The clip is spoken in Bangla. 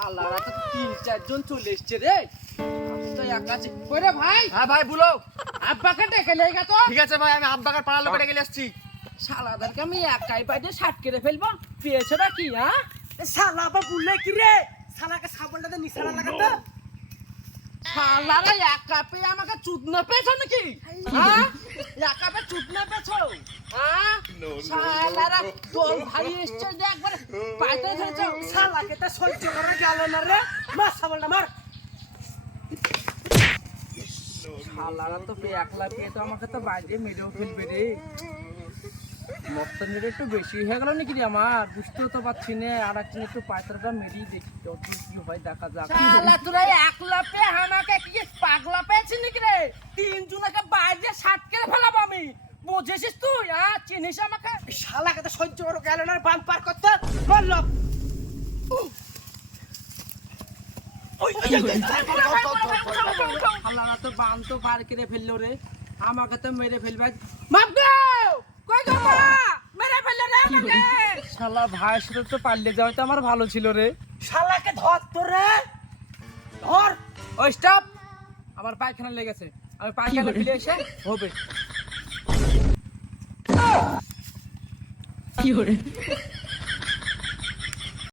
শালারা তো 3-4 জন চলে এসছে রে। আমি তো একা আছি। কই রে ভাই? হ্যাঁ ভাই বলো। আব্বাকে ডেকে লই গা তো। ঠিক আছে ভাই, আমি আব্বাকার পাড়ার লোকে ডেকে আসছি। শালাদেরকে আমি একাই পাইতে শাট করে ফেলবো। পেয়েছে নাকি হ্যাঁ? শালা বা বুলে কি রে? শালাকে সাবলটাতে নিশানা লাগাতো। শালারা একা পেয়ে আমাকে চুদনা পেয়েছো নাকি? হ্যাঁ? একা পেয়ে চুদনা পেয়েছো? হ্যাঁ? শালারা তোর ভাই এসছে যে একবার পাইতে ধরেছো। শালাকে তো সহ্য করা গেল না রে। মার সাবলটা মার। শালারা তো পেয়ে একলা পেয়ে তো আমাকে তো বাইরে মেরেও ফেলবে রে। মস্তানিটা একটু বেশি হয়ে গেল নাকি রে আমার? বুঝতেও তো পারছি না। আর একজন একটু পায়তাটা মেরেই দেখি যত কি হয় দেখা যাক। শালা তোরা একলা পেয়ে আমাকে কি পাগলা পেয়েছিস নাকি রে? তিনজনকে বাইরে শাট করে ফেলাবো আমি। বুঝেছিস তুই? হ্যাঁ চিনিস আমাকে? শালাকে তো সহ্য করা গেল না। বাম পার করতে মারল। শালারা তো বান তো পার করে ফেললো রে। আমাকে তো মেরে ফেলবে। মাপ দাও! কই গো মা? মেরে ফেললো রে আমাকে। শালা ভাইয়ের সাথে তো পাল্লে যাওয়া তো আমার ভালো ছিল রে। শালাকে ধর তো রে। ধর। ওই স্টপ! আমার পায়খানা লেগেছে। আমি পায়খানা ফেলে এসে হবে। কি করে